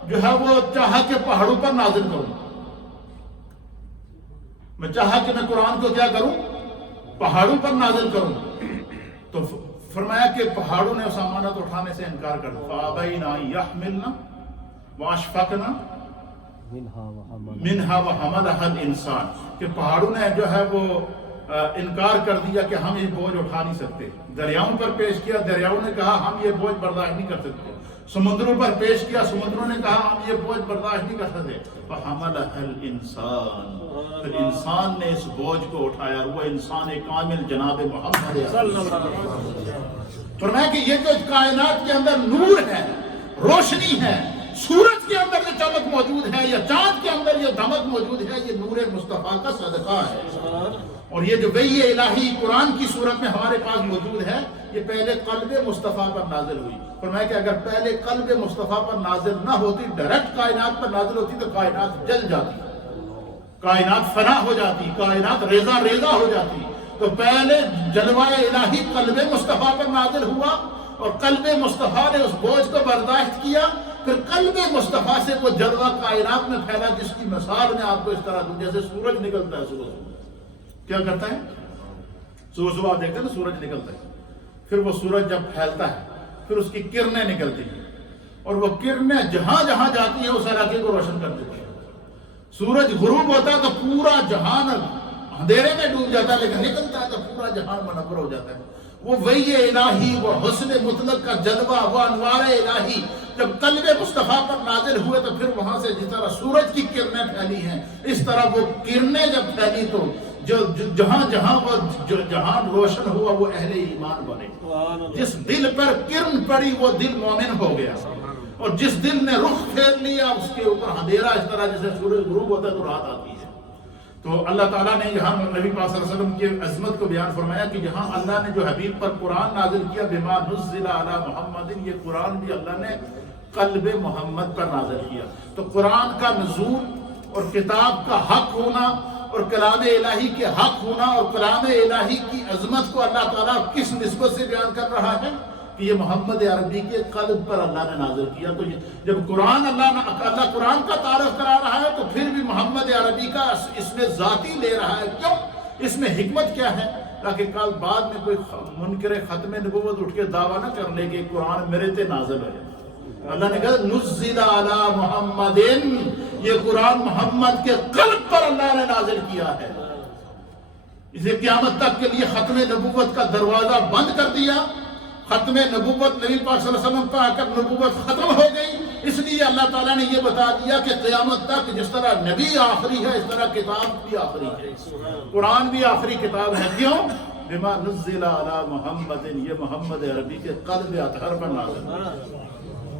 جو ہے وہ چاہا کہ پہاڑوں پر نازل کروں، میں چاہا کہ میں قرآن کو کیا کروں، پہاڑوں پر نازل کروں، تو فرمایا کہ پہاڑوں نے اس امانت اٹھانے سے انکار کر دیا، فَأَبَيْنَا يَحْمِلْنَا وَأَشْفَقْنَا مِنْهَا وَحَمَلَهَا الْإِنسَانُ، کہ پہاڑوں نے جو ہے وہ انکار کر دیا کہ ہم یہ بوجھ اٹھا نہیں سکتے، دریاؤں پر پیش کیا، دریاؤں نے کہا ہم یہ بوجھ برداشت نہیں کر سکتے، سمندروں پر پیش کیا، سمندروں نے کہا ہم یہ بوجھ برداشت نہیں کر سکتے، فَحَمَلَهَا الْإِنسَانُ، پھر انسان نے اس بوجھ کو اٹھایا، وہ انسان کامل جناب محمد صلی اللہ علیہ وسلم۔ فرمایا کہ یہ جو کائنات کے اندر نور ہے، روشنی ہے، سورج کے اندر یہ چمک موجود ہے یا چاند کے اندر یہ دمک موجود ہے، یہ نور مصطفیٰ کا صدقہ ہے۔ اور یہ جو وحی الہی قرآن کی صورت میں ہمارے پاس موجود ہے، یہ پہلے قلب مصطفیٰ پر نازل ہوئی۔ فرمایا کہ اگر پہلے قلب مصطفیٰ پر نازل نہ ہوتی، ڈائریکٹ کائنات پر نازل ہوتی تو کائنات جل جاتی، کائنات فنا ہو جاتی، کائنات ریزہ ریزہ ہو جاتی۔ تو پہلے جلوہ الہی قلب مصطفیٰ پر نازل ہوا اور قلب مصطفیٰ نے اس بوجھ کو برداشت کیا، پھر قلب مصطفیٰ سے وہ جلوہ کائنات میں پھیلا، جس کی مثال میں آپ کو اس طرح دوں، جیسے سورج نکلتا ہے صبح صبح، کیا کرتا ہے؟ صبح صبح آپ دیکھتے ہیں نا سورج نکلتا ہے، پھر وہ سورج جب پھیلتا ہے پھر اس کی کرنیں نکلتی ہیں اور وہ کرنیں جہاں جہاں جاتی ہیں اس علاقے کو روشن کر دیتی ہیں۔ سورج غروب ہوتا ہے تو پورا جہان اندھیرے میں ڈوب جاتا ہے، لیکن نکلتا ہے تو پورا جہان منور ہو جاتا ہے۔ وہ وحی الہی، وہ حسن مطلق کا جلوہ، وہ انوار الہی جب قلب مصطفیٰ پر نازل ہوئے تو پھر وہاں سے جس طرح سورج کی کرنیں پھیلی ہیں، اس طرح وہ کرنیں جب پھیلی تو جہاں جہاں وہ جہان روشن ہوا وہ اہل ایمان بنے۔ جس دل پر کرن پڑی وہ دل مومن ہو گیا، اور جس دل نے رخ پھیر لیا اس کے اوپر اندھیرا، اس طرح جیسے سورج غروب ہوتا ہے تو رات آتی ہے۔ تو اللہ تعالیٰ نے یہاں نبی پاک صلی اللہ علیہ وسلم کی عظمت کو بیان فرمایا کہ یہاں اللہ نے جو حبیب پر قرآن نازل کیا، بما نزل علی محمد، یہ قرآن بھی اللہ نے قلب محمد پر نازل کیا۔ تو قرآن کا نزول اور کتاب کا حق ہونا اور کلام الہی کے حق ہونا اور کلام الہی کی عظمت کو اللہ تعالیٰ کس نسبت سے بیان کر رہا ہے کہ یہ محمد عربی کے قلب پر اللہ نے نازل کیا۔ تو جب قرآن اللہ قرآن کا تعارف کرا رہا ہے تو پھر بھی محمد عربی کا اس میں ذاتی لے رہا ہے، کیوں؟ اس میں حکمت کیا ہے؟ تاکہ کل بعد میں کوئی منکر ختم نبوت اٹھ کے دعویٰ نہ کر لے کہ قرآن میرے تے نازل ہے۔ اللہ نے کہا نزل علی محمد، یہ قرآن محمد کے قلب پر اللہ نے نازل کیا ہے۔ اسے قیامت تک کے لیے ختم نبوت کا دروازہ بند کر دیا۔ ختم نبوت نبی پاک صلی اللہ علیہ وسلم پر آ کر نبوت ختم ہو گئی، اس لیے اللہ تعالیٰ نے یہ بتا دیا کہ قیامت تک جس طرح نبی آخری ہے اس طرح کتاب بھی آخری ہے، قرآن بھی آخری کتاب ہے۔ کیوں؟ بما نزل علی محمد، یہ محمد عربی کے قلب اطہر پر نازل ہے۔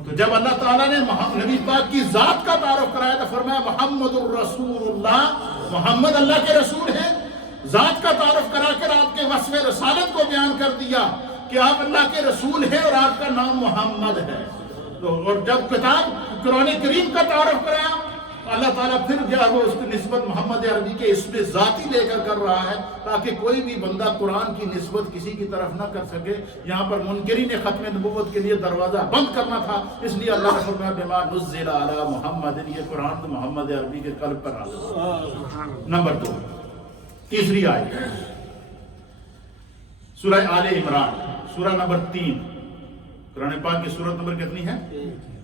تو جب اللہ تعالیٰ نے نبی پاک کی ذات کا تعارف کرایا تو فرمایا محمد الرسول اللہ، محمد اللہ کے رسول ہیں۔ ذات کا تعارف کرا کر آپ کے وصف رسالت کو بیان کر دیا کہ آپ اللہ کے رسول ہیں اور آپ کا نام محمد ہے۔ اور جب کتاب قرآن کریم کا تعارف کرایا اللہ تعالیٰ پھر جو ہے وہ اس کی نسبت محمد عربی کے اس میں ذاتی لے کر رہا ہے، تاکہ کوئی بھی بندہ قرآن کی نسبت کسی کی طرف نہ کر سکے۔ یہاں پر منکرین ختم نبوت کے لیے دروازہ بند کرنا تھا، اس لیے اللہ نے فرمایا بما نزل علی محمد، یہ قرآن تو محمد عربی کے قلب پر نازل۔ نمبر 2، تیسری آیت سورہ آل عمران، سورہ نمبر 3، قرآن پاک کی سورت نمبر کتنی ہے؟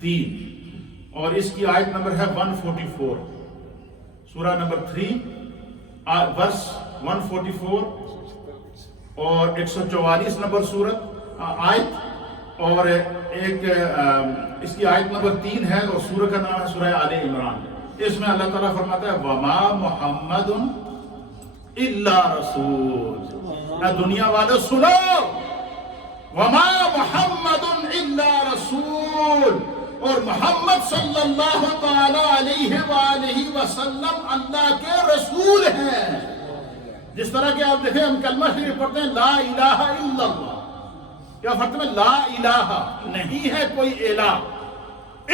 3، اور اس کی آیت نمبر ہے 144۔ سورہ نمبر 3 ورس 144 اور 144 نمبر سورت آیت، اور ایک اس کی آیت نمبر 3 ہے اور سورہ کا نام ہے سورہ آل عمران۔ اس میں اللہ تعالیٰ فرماتا ہے وما محمد الا رسول، اے دنیا والے سنو، وما محمد الا رسول، اور محمد صلی اللہ تعالی علیہ وآلہ وسلم اللہ کے رسول ہیں۔ جس طرح کہ آپ دیکھیں ہم کلمہ شریف پڑھتے ہیں لا الہ الا اللہ، کیا فرق میں لا الہ نہیں ہے کوئی الہ،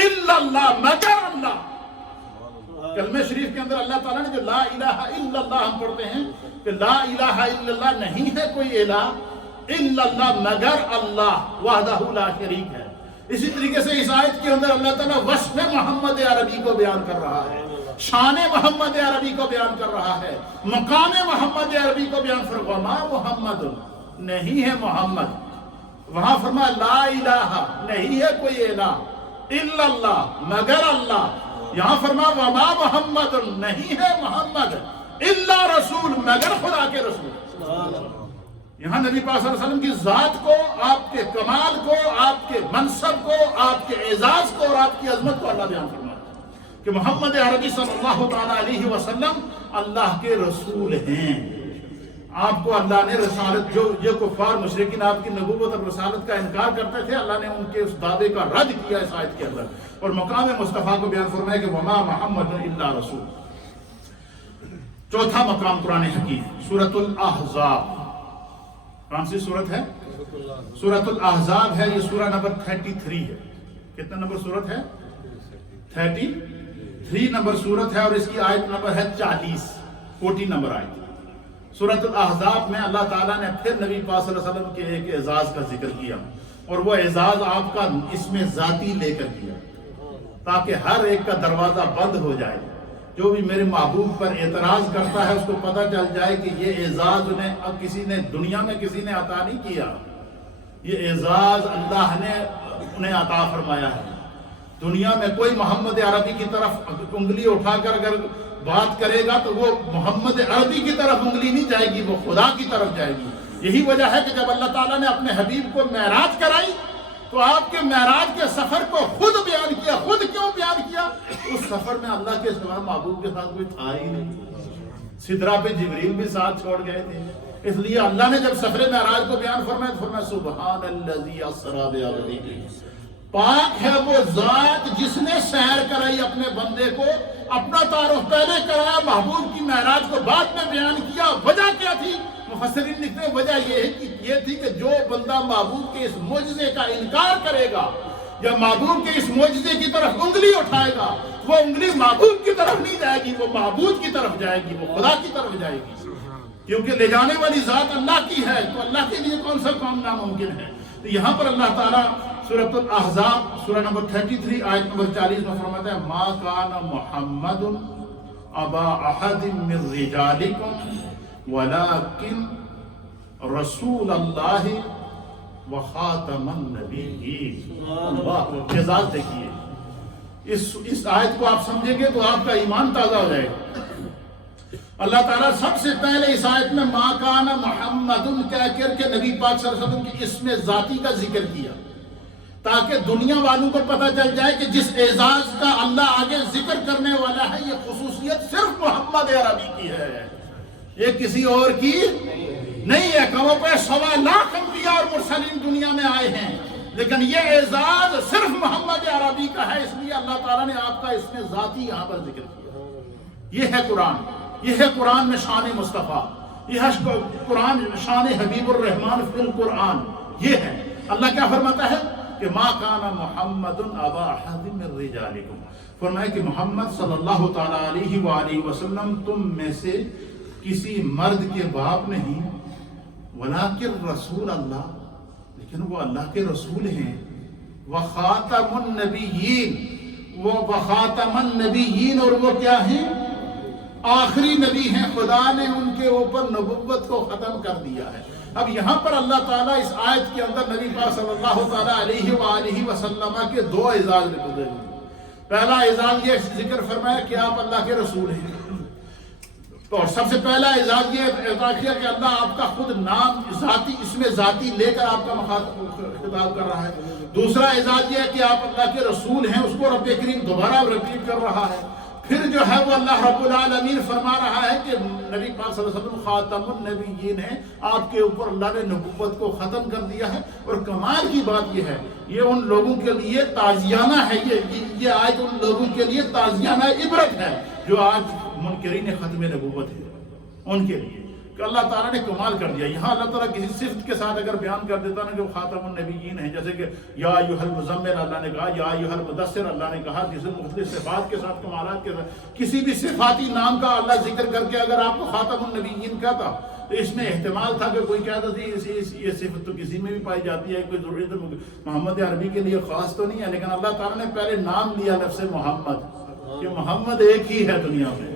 الا اللہ مگر اللہ۔ کلمہ شریف کے اندر اللہ تعالیٰ نے جو لا الہ الا اللہ ہم پڑھتے ہیں کہ لا الہ الا اللہ نہیں ہے کوئی الہ، الا اللہ مگر اللہ وحدہ لا شریک ہے۔ اسی طریقے سے اس آیت کے اندر اللہ تعالیٰ وصف محمد عربی کو بیان کر رہا ہے، شان محمد عربی کو بیان کر رہا ہے، مقام محمد عربی کو بیان فرما محمد نہیں ہے محمد وہاں فرمایا لا الہ، نہیں ہے کوئی الہ، الا اللہ، مگر اللہ۔ یہاں فرمایا وما محمد، نہیں ہے محمد، الا رسول، مگر خدا کے رسول۔ یہاں نبی پاک صلی اللہ علیہ وسلم کی ذات کو، آپ کے کمال کو، آپ کے منصب کو، آپ کے اعزاز کو اور آپ کی عظمت کو اللہ بیان فرماتا ہے کہ محمد عربی صلی اللہ تعالیٰ علیہ وسلم اللہ کے رسول ہیں۔ آپ کو اللہ نے رسالت، جو یہ کفار مشرکین آپ کی نبوت اور رسالت کا انکار کرتے تھے، اللہ نے ان کے اس دعوے کا رد کیا اس آیت کے اندر، اور مقام مصطفیٰ کو بیان فرمایا کہ وما محمد الا رسول۔ چوتھا مقام قرآن حکیم، سورۃ الاحزاب۔ کون سی سورت ہے؟ سورۃ الاحزاب ہے، یہ سورہ نمبر 33 ہے۔ کتنا نمبر سورت ہے؟ 33 نمبر سورت ہے، اور اس کی آیت نمبر ہے 40 نمبر آیت۔ سورۃ الاحزاب میں اللہ تعالیٰ نے پھر نبی پاک صلی اللہ علیہ وسلم کے ایک اعزاز کا ذکر کیا، اور وہ اعزاز آپ کا اس میں ذاتی لے کر کیا، تاکہ ہر ایک کا دروازہ بند ہو جائے۔ جو بھی میرے محبوب پر اعتراض کرتا ہے اس کو پتہ چل جائے کہ یہ اعزاز انہیں اب کسی نے دنیا میں کسی نے عطا نہیں کیا، یہ اعزاز اللہ نے انہیں عطا فرمایا ہے۔ دنیا میں کوئی محمد عربی کی طرف انگلی اٹھا کر اگر بات کرے گا تو وہ محمد عربی کی طرف انگلی نہیں جائے گی، وہ خدا کی طرف جائے گی۔ یہی وجہ ہے کہ جب اللہ تعالیٰ نے اپنے حبیب کو معراج کرائی تو آپ کے معراج کے سفر کو خود بیان کیا۔ خود کیوں بیان کیا؟ اس سفر میں اللہ کے سوا محبوب کے ساتھ کوئی تھا ہی نہیں، سدرہ پہ جبریل بھی ساتھ چھوڑ گئے تھے۔ اس لیے اللہ نے جب سفر معراج کو بیان فرمایا تو فرمایا سبحان الذی اسریٰ بعبدہ، پاک ہے وہ ذات جس نے سیر کرائی اپنے بندے کو، اپنا تعارف پہلے کرایا، محبوب کی معراج کو بعد میں بیان کیا۔ وجہ کیا تھی؟ مفسرین لکھتے ہیں وجہ یہ تھی کہ جو بندہ محبوب کے اس معجزے کا انکار کرے گا یا محبوب کے اس معجزے کی طرف انگلی اٹھائے گا، وہ انگلی محبوب کی طرف نہیں جائے گی، وہ معبود کی طرف جائے گی، وہ خدا کی طرف جائے گی، کیونکہ لے جانے والی ذات اللہ کی ہے، تو اللہ کے لیے کون سا کام ناممکن ہے۔ تو یہاں پر اللہ تعالیٰ سورۃ الاحزاب سورہ نمبر 33 آیت نمبر 40 میں فرماتا ہے ما کان محمد ابا احد من رجالکم ولکن رسول اللہ وخاتم النبیین۔ اللہ اعزاز دیکھیے، اس آیت کو آپ سمجھیں گے تو آپ کا ایمان تازہ ہو جائے گا۔ اللہ تعالیٰ سب سے پہلے اس آیت میں ما کان محمد کہہ کر کے نبی پاک صلی اللہ علیہ وسلم کی اسم ذاتی کا ذکر کیا، تاکہ دنیا والوں کو پتہ چل جائے کہ جس اعزاز کا اللہ آگے ذکر کرنے والا ہے یہ خصوصیت صرف محمد عربی کی ہے، یہ کسی اور کی نہیں ہے۔ کم و بیش 1.25 لاکھ انبیاء اور مرسلین دنیا میں آئے ہیں، لیکن یہ اعزاز صرف محمد عربی کا ہے، اس لیے اللہ تعالیٰ نے آپ کا اسم ذاتی یہاں پر ذکر کیا۔ یہ ہے قرآن، یہ ہے قرآن میں شان مصطفیٰ، یہ ہے قرآن شان حبیب الرحمن فی القرآن۔ یہ ہے اللہ کیا فرماتا ہے کہ ما کان محمد ابا احد من رجالکم، فرمایا کہ محمد صلی اللہ تعالیٰ علیہ وآلہ وسلم تم میں سے کسی مرد کے باپ نہیں، ولکن رسول اللہ، لیکن وہ اللہ کے رسول ہیں، وخاتم النبیین، وہ وخاتم النبیین، اور وہ کیا ہیں؟ آخری نبی ہیں، خدا نے ان کے اوپر نبوت کو ختم کر دیا ہے۔ اب یہاں پر اللہ تعالیٰ اس آیت کے اندر نبی پاک صلی اللہ تعالیٰ علیہ وآلہ وسلم کے 2 اعزاز لکھتے ہیں۔ پہلا اعزاز یہ ذکر فرمایا کہ آپ اللہ کے رسول ہیں، اور سب سے پہلا اعزاز یہ عطا کیا کہ اللہ آپ کا خود نام ذاتی، اس میں ذاتی لے کر آپ کا خطاب کر رہا ہے۔ دوسرا اعزاز یہ ہے کہ آپ اللہ کے رسول ہیں، اس کو رب کریم دوبارہ رپیٹ کر رہا ہے۔ پھر جو ہے وہ اللہ رب العالمین فرما رہا ہے کہ نبی پاک صلی اللہ علیہ وسلم خاتم النبیین ہیں، آپ کے اوپر اللہ نے نبوت کو ختم کر دیا ہے۔ اور کمال کی بات یہ ہے، یہ ان لوگوں کے لیے تعزیانہ ہے، یہ آیت ان لوگوں کے لیے تعزیانہ عبرت ہے جو آج منکرین ختم نبوت ہے، ان کے لیے کہ اللہ تعالیٰ نے کمال کر دیا۔ یہاں اللہ تعالیٰ کسی صفت کے ساتھ اگر بیان کر دیتا نا کہ وہ خاتم النبیین ہیں، جیسے کہ یا ایھا المزمل اللہ نے کہا، یا ایھا المدثر اللہ نے کہا، کسی مختلف صفات کے ساتھ، کمالات کے ساتھ، کسی بھی صفاتی نام کا اللہ ذکر کر کے اگر آپ کو خاتم النبیین کہتا تو اس میں احتمال تھا کہ کوئی کہتا تھی یہ صفت تو کسی میں بھی پائی جاتی ہے، کوئی ضروری تو محمد عربی کے لیے خاص تو نہیں ہے، لیکن اللہ تعالیٰ نے پہلے نام لیا لفظ محمد، کہ محمد ایک ہی ہے دنیا میں۔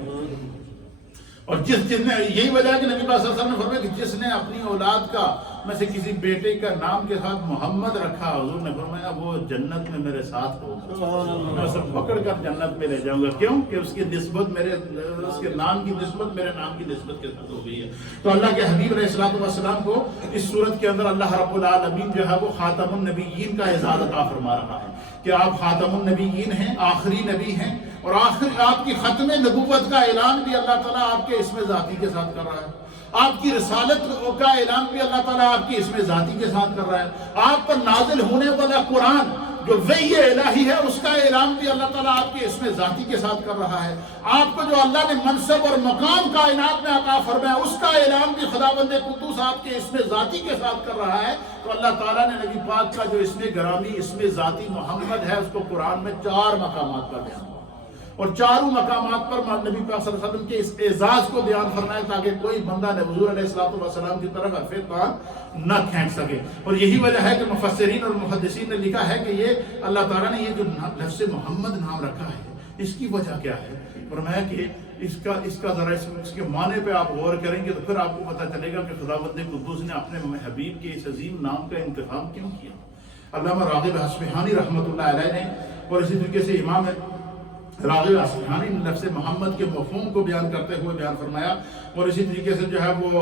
اور جس نے، یہی وجہ ہے کہ نبی پاک صلی اللہ علیہ وسلم نے فرمایا کہ جس نے اپنی اولاد کا میں سے کسی بیٹے کا نام کے ساتھ محمد رکھا، حضور نے فرمایا وہ جنت میں میرے ساتھ ہوگا، میں اسے پکڑ کر جنت میں لے جاؤں گا۔ کیوں کہ اس کی نسبت اس کے نام کی نسبت میرے نام کی نسبت کے ساتھ ہو گئی ہے۔ تو اللہ کے حبیب علیہ الصلوۃ والسلام کو اس صورت کے اندر اللہ رب العالمین جو ہے وہ خاتم النبیین کا اعزاز عطا فرما رہا ہے کہ آپ خاتم النبیین ہیں، آخری نبی ہیں، اور آخر آپ کی ختم نبوت کا اعلان بھی اللہ تعالیٰ آپ کے اسم ذاتی کے ساتھ کر رہا ہے۔ آپ کی رسالت کا اعلان بھی اللہ تعالیٰ آپ کی اسم ذاتی کے ساتھ کر رہا ہے۔ آپ پر نازل ہونے والا قرآن جو وحی الہی ہے اس کا اعلان بھی اللہ تعالیٰ آپ کے اسم ذاتی کے ساتھ کر رہا ہے۔ آپ کو جو اللہ نے منصب اور مقام کائنات میں عطا فرمایا اس کا اعلان بھی خداوند قدوس آپ کے اسم ذاتی کے ساتھ کر رہا ہے۔ تو اللہ تعالیٰ نے نبی پاک کا جو اسم گرامی اسم ذاتی محمد ہے اس کو قرآن میں 4 مقامات پر بیان، اور چاروں مقامات پر نبی پاک صلی اللہ علیہ وسلم کے اس اعزاز کو بیان فرمایا تاکہ کوئی بندہ نے حضور علیہ السلام کی طرف حرف کان نہ کھینچ سکے۔ اور یہی وجہ ہے کہ مفسرین اور محدثین نے لکھا ہے کہ یہ اللہ تعالیٰ نے یہ جو لفظ محمد نام رکھا ہے اس کی وجہ کیا ہے، فرمایا کہ اس کا ذرا اس کے معنی پہ آپ غور کریں گے تو پھر آپ کو پتہ چلے گا کہ خداوند قدوس نے اپنے حبیب کے اس عظیم نام کا انتخاب کیوں کیا۔ علامہ راغب اصفہانی رحمۃ اللہ علیہ نے اور اسی طریقے سے امام راغب اصفہانی نے لفظ محمد کے مفہوم کو بیان کرتے ہوئے بیان فرمایا، اور اسی طریقے سے جو ہے وہ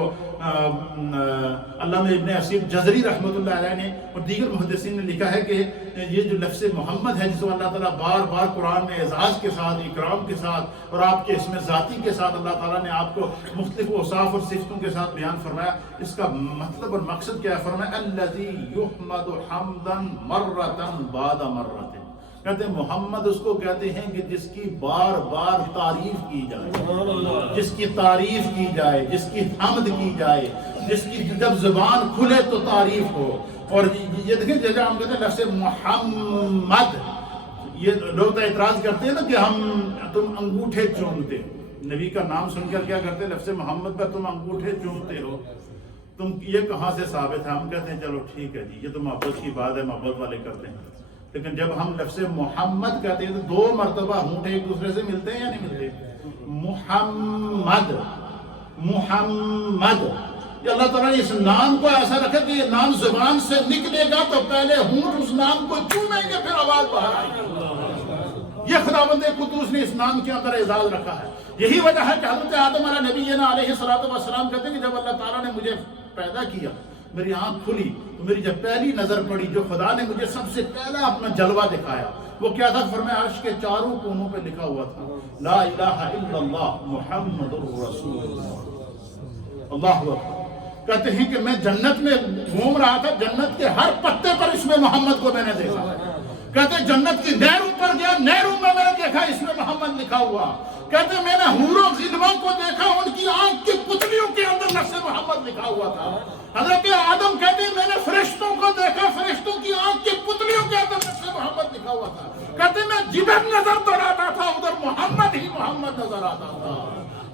علامہ ابن اسیر جزری رحمۃ اللہ علیہ نے اور دیگر محدثین نے لکھا ہے کہ یہ جو لفظ محمد ہے جس کو اللہ تعالیٰ بار بار قرآن میں اعزاز کے ساتھ، اکرام کے ساتھ اور آپ کے اسم ذاتی کے ساتھ اللہ تعالیٰ نے آپ کو مختلف اوصاف اور صفتوں کے ساتھ بیان فرمایا، اس کا مطلب اور مقصد کیا ہے؟ فرمایا الذی یحمد حمدا مرۃ بعد مرۃ، کہتے ہیں محمد اس کو کہتے ہیں کہ جس کی بار بار تعریف کی جائے، جس کی تعریف کی جائے، جس کی حمد کی جائے، جس کی جب زبان کھلے تو تعریف ہو۔ اور یہ دیکھیں جیسے ہم کہتے ہیں لفظ محمد، یہ لوگ اعتراض کرتے ہیں نا کہ تم انگوٹھے چومتے ہو، نبی کا نام سن کر کیا کرتے ہیں؟ لفظ محمد پر تم انگوٹھے چومتے ہو، تم یہ کہاں سے ثابت ہے؟ ہم کہتے ہیں چلو ٹھیک ہے جی، یہ تو محبت کی بات ہے، محبت والے کرتے ہیں، لیکن جب ہم لفظ محمد کہتے ہیں تو 2 مرتبہ ہونٹ ایک دوسرے سے ملتے ہیں یا نہیں ملتے؟ محمد محمد، یہ اللہ تعالیٰ نے اس نام کو ایسا رکھا کہ یہ نام زبان سے نکلے گا تو پہلے ہونٹ اس نام کو چومیں گے پھر آواز باہر آئے گی۔ یہ خداوند قدوس نے اس نام کے اندر اعزاز رکھا ہے۔ یہی وجہ ہے کہ حضرت آدم علیہ نبینا علیہ السلام کہتے ہیں کہ جب اللہ تعالیٰ نے مجھے پیدا کیا، میری آنکھ کھلی تو میری جب پہلی نظر پڑی جو خدا نے مجھے سب سے پہلا اپنا جلوہ دکھایا وہ کیا تھا؟ فرمایا عرش کے 4 کونوں پہ لکھا ہوا تھا لا الہ الا اللہ محمد رسول اللہ۔ اللہ اکبر۔ کہتے ہیں کہ میں جنت میں گھوم رہا تھا، جنت کے ہر پتے پر اس میں محمد کو میں نے دیکھا۔ کہتے ہیں جنت کی نہروں پر گیا، نہروں میں نے دیکھا اس میں محمد لکھا ہوا۔ کہتے ہیں میں نے حوروں غلماں کو دیکھا، ان کی آنکھ کی پتلیوں کے اندر لفظ محمد لکھا ہوا تھا۔ حضرت آدم کہتے ہیں میں نے فرشتوں کو دیکھا، فرشتوں کی آنکھ کی پتلیوں کے اندر لفظ محمد لکھا ہوا تھا۔ کہتے ہیں میں جدھر نظر دوڑاتا تھا ادھر محمد ہی محمد نظر آتا تھا۔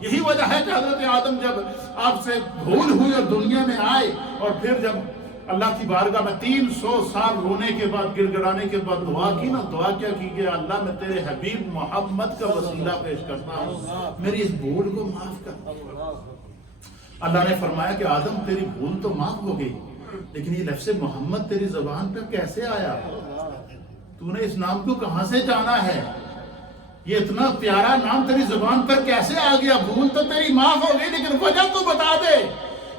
یہی وجہ ہے کہ حضرت آدم جب آپ سے بھول ہوئی اور دنیا میں آئے اور پھر جب اللہ کی بارگاہ میں 300 سال رونے کے بعد گڑ گڑانے کے بعد دعا کی نا، دعا کیا کی کہ اللہ میں تیرے حبیب محمد کا وسیلہ پیش کرتا ہوں، میری اس بھول کو معاف کر۔ اللہ نے فرمایا کہ آدم تیری بھول تو معاف ہو گئی، لیکن یہ لفظ محمد تیری زبان پہ کیسے آیا؟ تو نے اس نام کو کہاں سے جانا ہے؟ یہ اتنا پیارا نام تیری زبان پر کیسے آ گیا؟ بھول تو تیری معاف ہو گئی لیکن وجہ تو بتا دے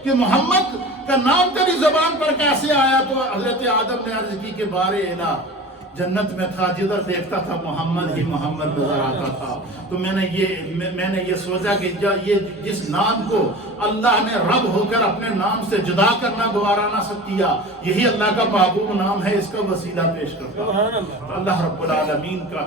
کہ محمد کا نام تیری زبان پر کیسے آیا؟ تو حضرت آدم نے عرض کی کہ بارے الہ، جنت میں تھا، جدھر دیکھتا تھا محمد ہی محمد نظر آتا تھا، تو میں نے یہ سوچا کہ یہ جس نام کو اللہ نے رب ہو کر اپنے نام سے جدا کرنا گوارا نہ کیا، یہی اللہ کا محبوب نام ہے، اس کا وسیلہ پیش کرتا ہوں۔ تو اللہ رب العالمین کا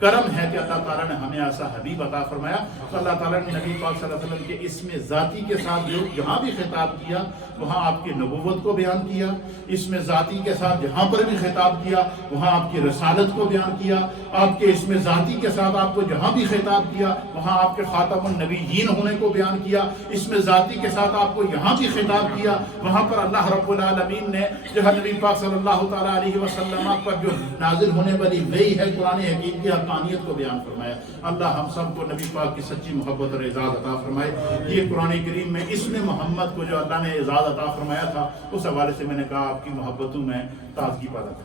کرم ہے کہ اللہ تعالیٰ نے ہمیں ایسا حبیب عطا فرمایا۔ تو اللہ تعالیٰ نے نبی پاک صلی اللہ علیہ وسلم کے اسم ذاتی کے ساتھ جہاں بھی خطاب کیا وہاں آپ کی نبوت کو بیان کیا، اسم ذاتی کے ساتھ جہاں پر بھی خطاب کیا وہاں آپ آپ کی رسالت کو بیان کیا، آپ کے اسم ذاتی کے ساتھ آپ کو جہاں بھی خطاب کیا وہاں آپ کے خاتم النبیین ہونے کو بیان کیا، اسم ذاتی کے ساتھ آپ کو یہاں بھی خطاب کیا، وہاں پر اللہ رب العالمین نے جو ہے نبی پاک صلی اللہ تعالیٰ علیہ وسلم پر جو نازل ہونے والی وحی ہے قرآن حکیم کی حقانیت کو بیان فرمایا۔ اللہ ہم سب کو نبی پاک کی سچی محبت اور اعزاز عطا فرمائے۔ یہ قرآن کریم میں اسم محمد کو جو اللہ نے اعزاز عطا فرمایا تھا اس حوالے سے میں نے کہا آپ کی محبتوں میں تازگی پیدا کریں۔